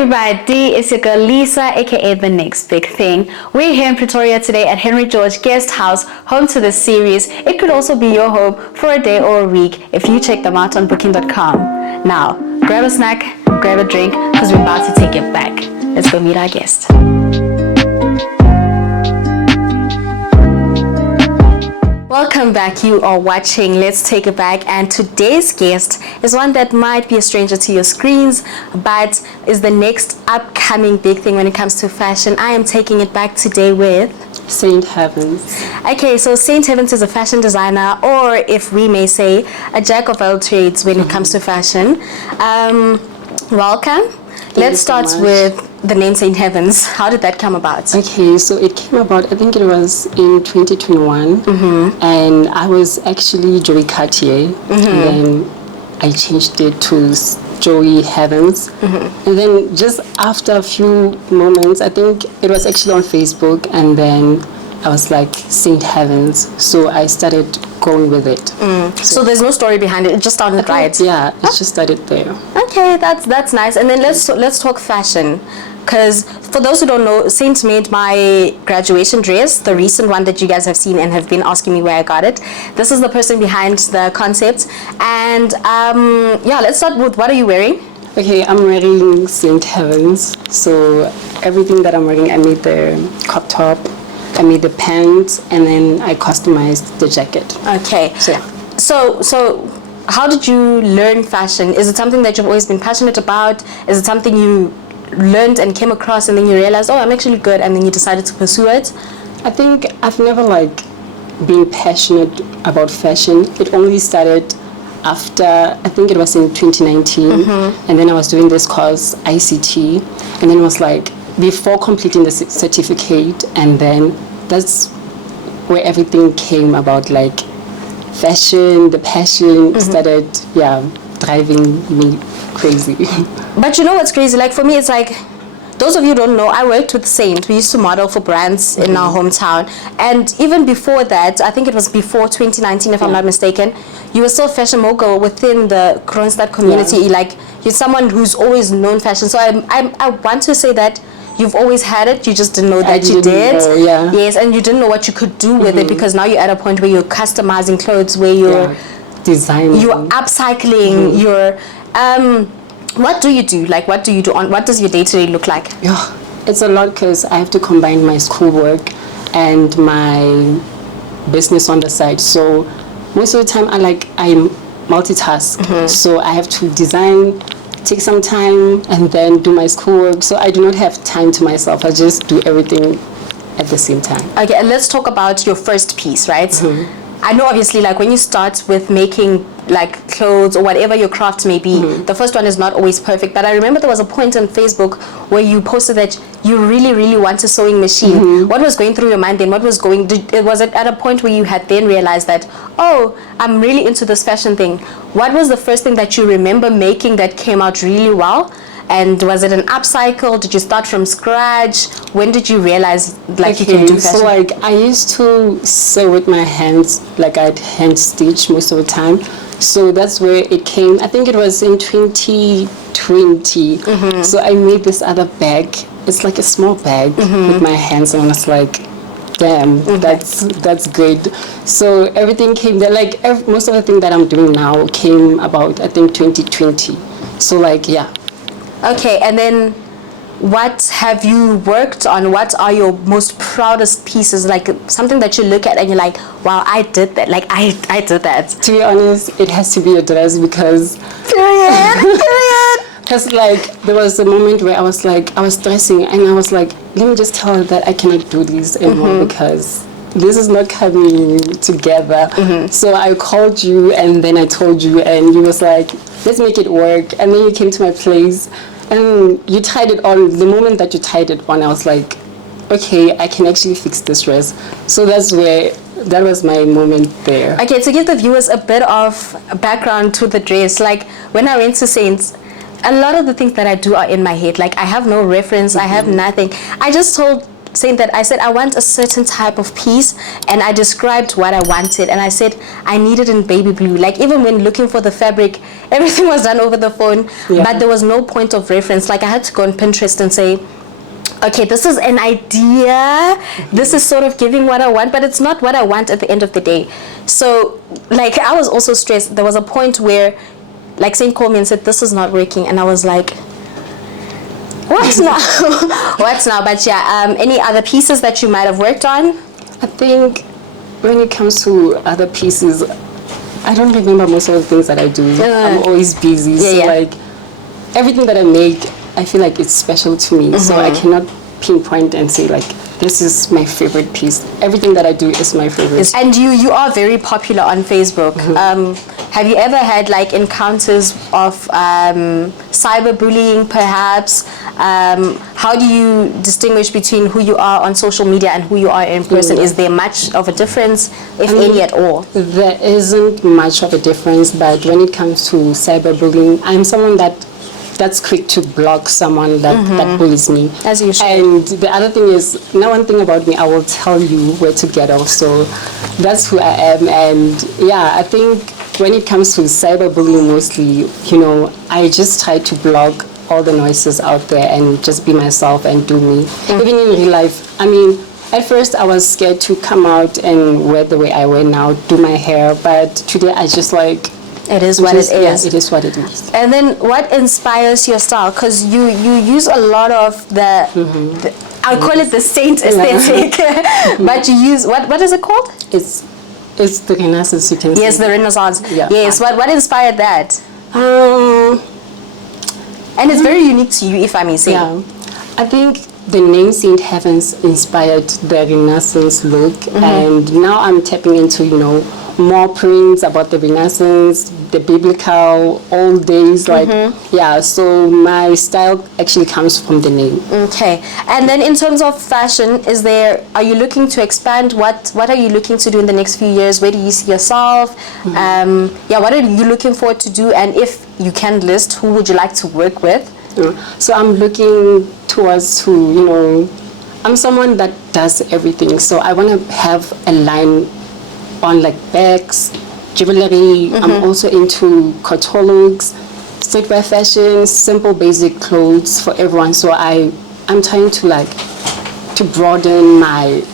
everybody, it's your girl Lisa, aka The Next Big Thing. We're here in Pretoria today at Henry George Guest House, home to this series. It could also be your home for a day or a week if you check them out on booking.com. Now, grab a snack, grab a drink, because we're about to take it back. Let's go meet our guest. Welcome back. You are watching Let's Take It Back, and today's guest is one that might be a stranger to your screens, but is the next upcoming big thing when it comes to fashion. I am taking it back today with Saint Heavens. Okay, so Saint Heavens is a fashion designer, or if we may say, a jack of all trades when it comes to fashion. Welcome. Let's start with the name Saint Heavens. How did that come about? Okay, so it came about, I think it was in 2021, and I was actually Joey Cartier, and then I changed it to Joey Heavens, and then just after a few moments, I think it was actually on Facebook, and then I was like, Saint Heavens, so I started going with it. So there's no story behind it, it just started right? Yeah, it just started there. Okay, that's nice. And then let's talk fashion, because for those who don't know, Saint made my graduation dress, the recent one that you guys have seen and have been asking me where I got it. This is the person behind the concept, and yeah, let's start with, what are you wearing? Okay, I'm wearing Saint Heavens, so everything that I'm wearing, I made the crop top, I made the pants, and then I customized the jacket. Okay. So yeah. So how did you learn fashion? Is it something that you've always been passionate about? Is it something you learned and came across and then you realized, oh, I'm actually good, and then you decided to pursue it? I think I've never been passionate about fashion. It only started after, I think it was in 2019, and then I was doing this course, ICT, and then it was before completing the certificate, and then that's where everything came about, fashion, the passion started, driving me crazy. But you know what's crazy? For me, it's those of you who don't know, I worked with Saint. We used to model for brands in our hometown. And even before that, I think it was before 2019, if I'm not mistaken, you were still a fashion mogul within the Kroonstad community. You're someone who's always known fashion. So I want to say that you've always had it, you just didn't know that you did. Yes, and you didn't know what you could do with it, because now you're at a point where you're customizing clothes, where you're designing, you're upcycling, you're what do you do? What do you do what does your day-to-day look like? Yeah, it's a lot, because I have to combine my schoolwork and my business on the side. So most of the time I multitask. So I have to design, take some time, and then do my schoolwork. So I do not have time to myself. I just do everything at the same time. Okay, and let's talk about your first piece, right? I know obviously when you start with making clothes or whatever your craft may be, the first one is not always perfect. But I remember there was a point on Facebook where you posted that you really, really want a sewing machine. What was going through your mind then? Was it at a point where you had then realized that, oh, I'm really into this fashion thing? What was the first thing that you remember making that came out really well? And was it an upcycle? Did you start from scratch? When did you realize you can do fashion? So I used to sew with my hands, I'd hand stitch most of the time. So that's where it came. I think it was in 2020. So I made this other bag. It's a small bag with my hands, and I was like, damn, that's good. So everything came there. Most of the thing that I'm doing now came about, I think, 2020. So yeah. Okay, and then what have you worked on? What are your most proudest pieces? Something that you look at and you're like, wow, I did that. I did that. To be honest, it has to be a dress, because Period. because there was a moment where I was stressing, and I was like, let me just tell her that I cannot do this anymore, because this is not coming together. So I called you, and then I told you, and you was like, let's make it work. And then you came to my place and you tied it on. The moment that you tied it on, I was like, okay, I can actually fix this dress. So that was my moment there. Okay, to give the viewers a bit of background to the dress, when I went to Saints, a lot of the things that I do are in my head. I have no reference, I have nothing. I just told saying that I said I want a certain type of piece, and I described what I wanted, and I said I need it in baby blue. Like even when looking for the fabric, everything was done over the phone, but there was no point of reference. Like I had to go on Pinterest and say, okay, this is an idea, this is sort of giving what I want, but it's not what I want at the end of the day. So like I was also stressed. There was a point where like Saint called me and said this is not working, and I was like, what now? What now? But yeah, any other pieces that you might have worked on? I think when it comes to other pieces, I don't remember most of the things that I do. I'm always busy, like everything that I make, I feel like it's special to me. So I cannot pinpoint and say like this is my favorite piece. Everything that I do is my favorite. And you are very popular on Facebook. Have you ever had like encounters of cyberbullying perhaps? How do you distinguish between who you are on social media and who you are in person? Is there much of a difference, if any at all? There isn't much of a difference, but when it comes to cyberbullying, I'm someone that's quick to block someone that bullies me. As you should. And the other thing is, now one thing about me, I will tell you where to get off. So that's who I am. And yeah, I think when it comes to cyberbullying mostly, you know, I just try to block all the noises out there and just be myself and do me. Even in real life, I mean, at first I was scared to come out and wear the way I wear now, do my hair, but today I just like, it is what it is. Yes, it is what it is. And then what inspires your style? Because you use a lot of the I'll call it the saint aesthetic, but you use, what is it called? It's the Renaissance, you can say. Yes, the Renaissance. Yeah. Yes, what inspired that? And it's very unique to you, if I may say. Yeah, I think the name Saint Heavens inspired the Renaissance look, and now I'm tapping into, you know, more prints about the Renaissance, the biblical old days, like yeah. So my style actually comes from the name. Okay, and then in terms of fashion, are you looking to expand? What are you looking to do in the next few years? Where do you see yourself? Yeah, what are you looking forward to do? And if you can list, who would you like to work with? So I'm looking towards who, you know, I'm someone that does everything. So I want to have a line on like bags, jewelry. I'm also into catalogs, streetwear fashion, simple basic clothes for everyone. So I'm trying to like to broaden my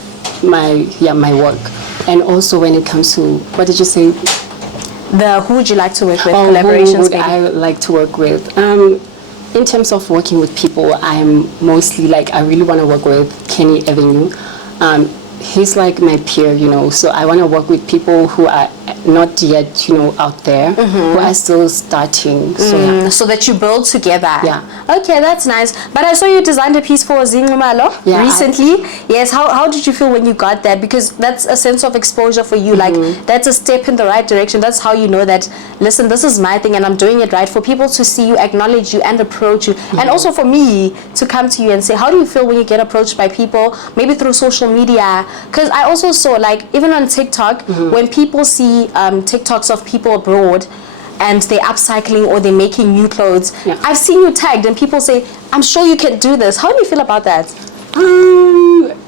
work. And also when it comes to, what did you say? Who would you like to work with? Collaborations? Who would I like to work with? In terms of working with people, I'm mostly like, I really want to work with Kenny Avenue. He's like my peer, you know, so I want to work with people who are not yet, you know, out there, who are still starting. So, yeah. So that you build together. Yeah. Okay, that's nice. But I saw you designed a piece for Zingumalo recently. Yes, how did you feel when you got that? Because that's a sense of exposure for you. Like, that's a step in the right direction. That's how you know that, listen, this is my thing and I'm doing it right. For people to see you, acknowledge you and approach you. And also for me to come to you and say, how do you feel when you get approached by people, maybe through social media? Because I also saw, like, even on TikTok, when people see TikToks of people abroad and they're upcycling or they're making new clothes, I've seen you tagged and people say, I'm sure you can do this. How do you feel about that?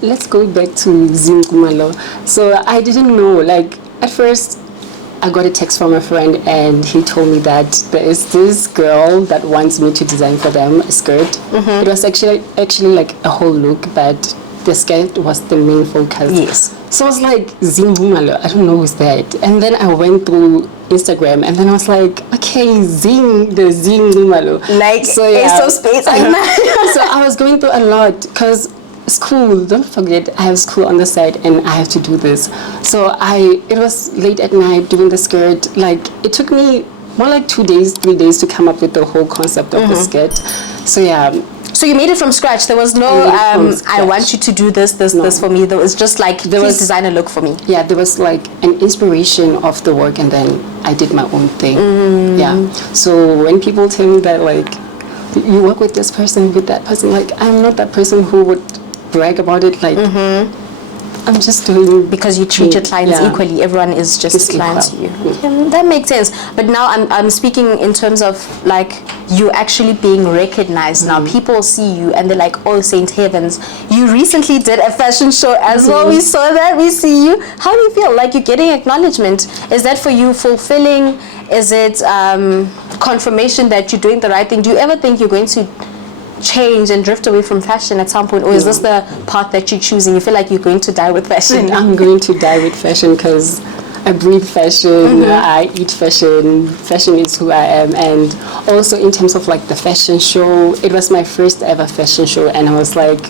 Let's go back to Zingumalo. So I didn't know, like, at first I got a text from a friend and he told me that there is this girl that wants me to design for them a skirt. It was actually like a whole look, but the skirt was the main focus. Yes. So I was like, Zingumalo, I don't know who's that. And then I went through Instagram and then I was like, okay, the Zingumalo. Like, so, yeah. Ace of Spades. So I was going through a lot because school, don't forget, I have school on the side and I have to do this. So it was late at night doing the skirt. Like, it took me more like 2 days, 3 days to come up with the whole concept of the skirt. So yeah. So you made it from scratch. There was no, I want you to do this for me. There was just like, please design a look for me. Yeah, there was like an inspiration of the work and then I did my own thing. Yeah. So when people tell me that, like, you work with this person, with that person, like, I'm not that person who would brag about it. Like, I'm just doing because you treat your clients yeah. equally. Everyone is just a client to you. Okay, that makes sense. But now I'm speaking in terms of like you actually being recognized now. People see you and they're like, oh, Saint Heavens, you recently did a fashion show as well. We saw that. We see you. How do you feel? Like you're getting acknowledgement. Is that for you fulfilling? Is it confirmation that you're doing the right thing? Do you ever think you're going to change and drift away from fashion at some point, or is this the path that you're choosing? You feel like you're going to die with fashion? I'm going to die with fashion because I breathe fashion, I eat fashion, fashion is who I am. And also in terms of like the fashion show, it was my first ever fashion show and I was like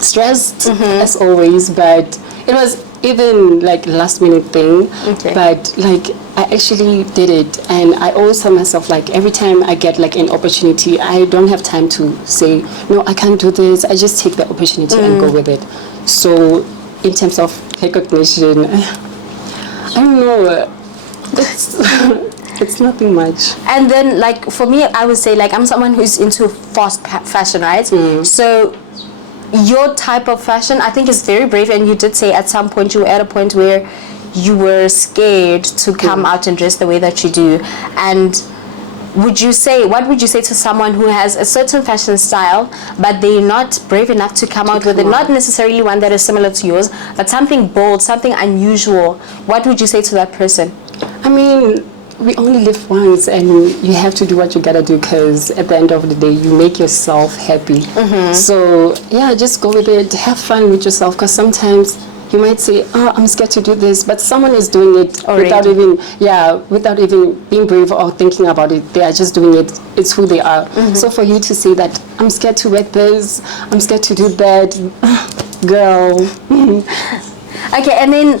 stressed as always, but it was even like last minute thing, but like I actually did it. And I always tell myself, like every time I get like an opportunity, I don't have time to say no, I can't do this. I just take the opportunity and go with it. So in terms of recognition, I don't know, it's nothing much. And then like for me, I would say like I'm someone who's into fast fashion, right? So your type of fashion, I think, is very brave. And you did say at some point you were at a point where you were scared to come out and dress the way that you do. And what would you say to someone who has a certain fashion style, but they're not brave enough to come out with it? Not necessarily one that is similar to yours, but something bold, something unusual. What would you say to that person? I mean, we only live once and you have to do what you gotta do, because at the end of the day you make yourself happy. So yeah, just go with it, have fun with yourself, because sometimes you might say, oh, I'm scared to do this, but someone is doing it without even being brave or thinking about it. They are just doing it. It's who they are. So for you to say that I'm scared to wear this, I'm scared to do that, girl. Okay, and then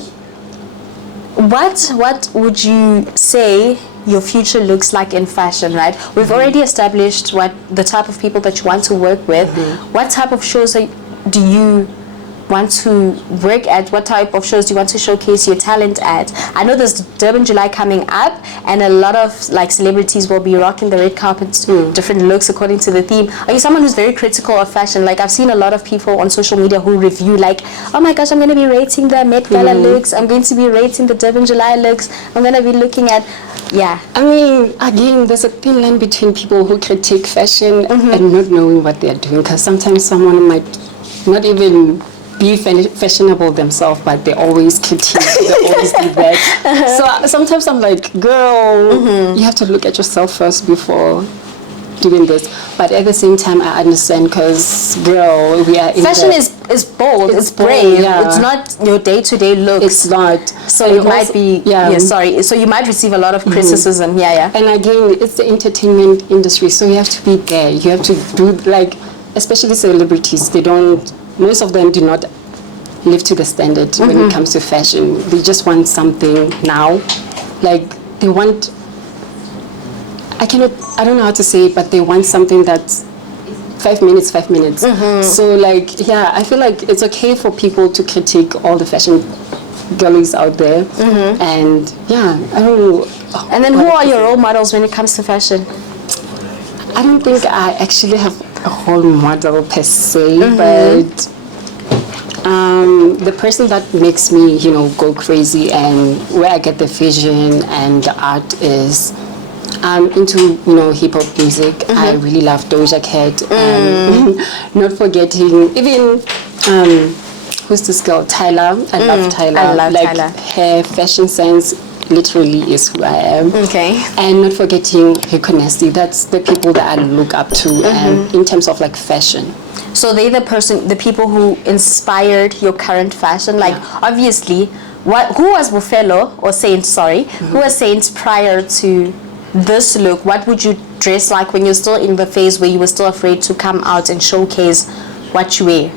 what would you say your future looks like in fashion, right? We've already established what the type of people that you want to work with. What type of shows do you want to work at? What type of shows do you want to showcase your talent at? I know there's Durban July coming up and a lot of like celebrities will be rocking the red carpet, different looks according to the theme. Are you someone who's very critical of fashion? Like I've seen a lot of people on social media who review like, oh my gosh, I'm going to be rating the Met Gala looks, I'm going to be rating the Durban July looks, I'm going to be looking at, I mean, again, there's a thin line between people who critique fashion and not knowing what they're doing, because sometimes someone might not even be fashionable themselves, but they always critique, they always do that. So sometimes I'm like, girl, you have to look at yourself first before doing this. But at the same time, I understand, because girl, we are in fashion is bold, it's brave, it's not your day-to-day look. It's not. So it might be so you might receive a lot of criticism. And again, it's the entertainment industry, so you have to be there. You have to do, like, especially celebrities, most of them do not live to the standard when it comes to fashion. They just want something now. Like, they want, I don't know how to say it, but they want something that's 5 minutes. So like, I feel like it's okay for people to critique all the fashion girlies out there. And I don't know. And then who are your role models when it comes to fashion? I don't think I actually have a whole model per se, but the person that makes me, go crazy and where I get the vision and the art is I'm into, hip hop music. I really love Doja Cat. Not forgetting even who's this girl? Tyler. I love Tyler. I love like Tyler. Her fashion sense literally is who I am. Okay. And not forgetting Rico Nasty. That's the people that I look up to in terms of like fashion. So they're the people who inspired your current fashion. Like obviously, who was Buffalo or Saint? Sorry, who was Saint prior to this look? What would you dress like when you're still in the phase where you were still afraid to come out and showcase what you wear?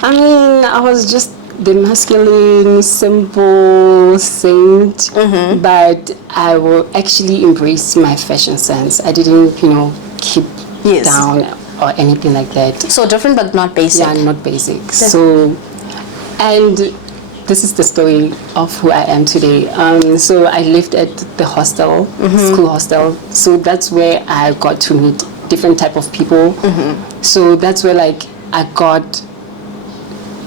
I mean, I was just the masculine, simple Saint, but I will actually embrace my fashion sense. I didn't, keep down or anything like that. So different, but not basic. Yeah, not basic. So, and this is the story of who I am today. So I lived at the hostel, school hostel. So that's where I got to meet different type of people. So that's where like I got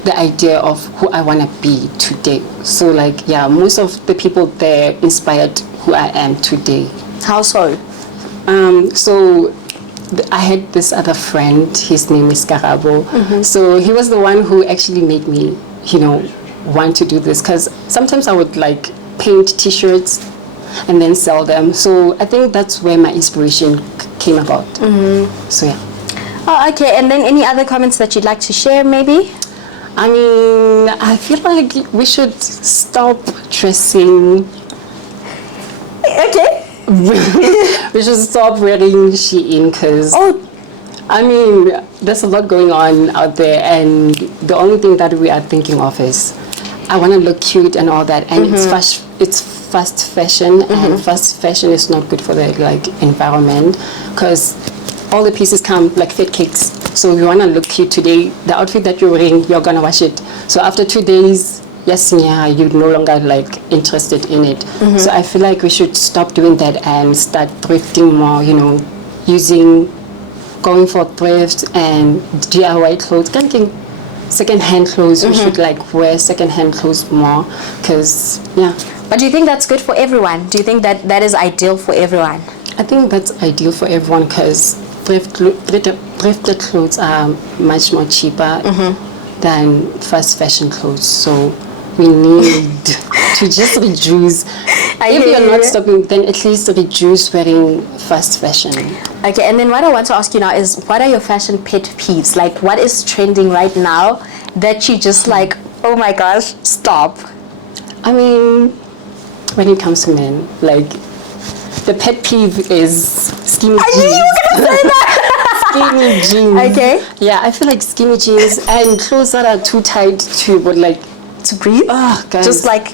the idea of who I want to be today. So like, yeah, most of the people there inspired who I am today. How so? So I had this other friend, his name is Karabo. So he was the one who actually made me, want to do this, because sometimes I would like paint t-shirts and then sell them. So I think that's where my inspiration came about. So yeah. Oh, okay. And then any other comments that you'd like to share, maybe? I mean, I feel like we should stop dressing. Okay. We should stop wearing SHEIN, because I mean, there's a lot going on out there, and the only thing that we are thinking of is I want to look cute and all that, and it's fast fashion, and fast fashion is not good for the like environment, because all the pieces come like fit cakes. So you want to look cute today, the outfit that you're wearing, you're gonna wash it. So after 2 days, you're no longer like interested in it. So I feel like we should stop doing that and start thrifting more, going for thrift and DIY clothes. Second-hand clothes, we should like wear second-hand clothes more, because But do you think that's good for everyone? Do you think that that is ideal for everyone? I think that's ideal for everyone, because thrifted clothes are much more cheaper than fast fashion clothes. So we need to just reduce. If you're not stopping, then at least reduce wearing fast fashion. Okay, and then what I want to ask you now is, what are your fashion pet peeves? Like, what is trending right now that you just like, oh my gosh, stop? I mean, when it comes to men, like, the pet peeve is skinny jeans. I knew you were going to say that! Skinny jeans. Okay. Yeah, I feel like skinny jeans and clothes that are too tight to breathe. Oh, guys. Just like,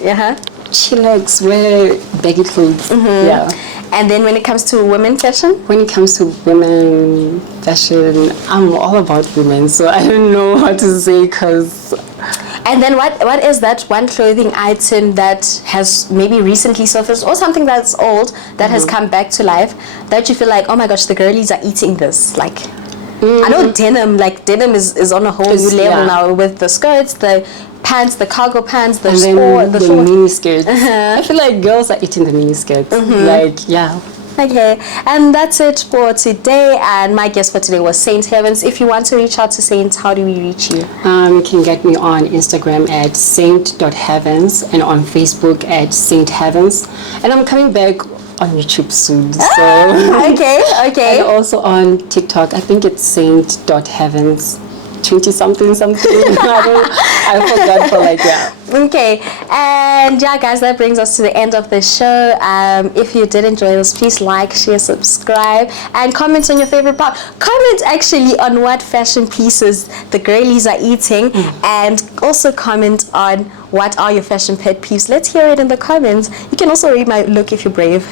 chillax, wear baggy clothes. Yeah. And then when it comes to women fashion? When it comes to women fashion, I'm all about women, so I don't know what to say, because... And then what is that one clothing item that has maybe recently surfaced, or something that's old that has come back to life, that you feel like, oh my gosh, the girlies are eating this? Like, I know denim is on a whole new level now, with the skirts, the pants, the cargo pants, the mini skirts. I feel like girls are eating the mini skirts. Okay, and that's it for today. And my guest for today was Saint Heavens. If you want to reach out to Saint, how do we reach you? You can get me on Instagram at saint.heavens and on Facebook at Saint Heavens. And I'm coming back on YouTube soon. So okay. And also on TikTok, I think it's saint.heavens. 20 something. I forgot for Okay, and guys, that brings us to the end of the show. If you did enjoy this, please like, share, subscribe, and comment on your favorite part. Comment actually on what fashion pieces the girlies are eating, and also comment on what are your fashion pet peeves. Let's hear it in the comments. You can also read my look if you're brave.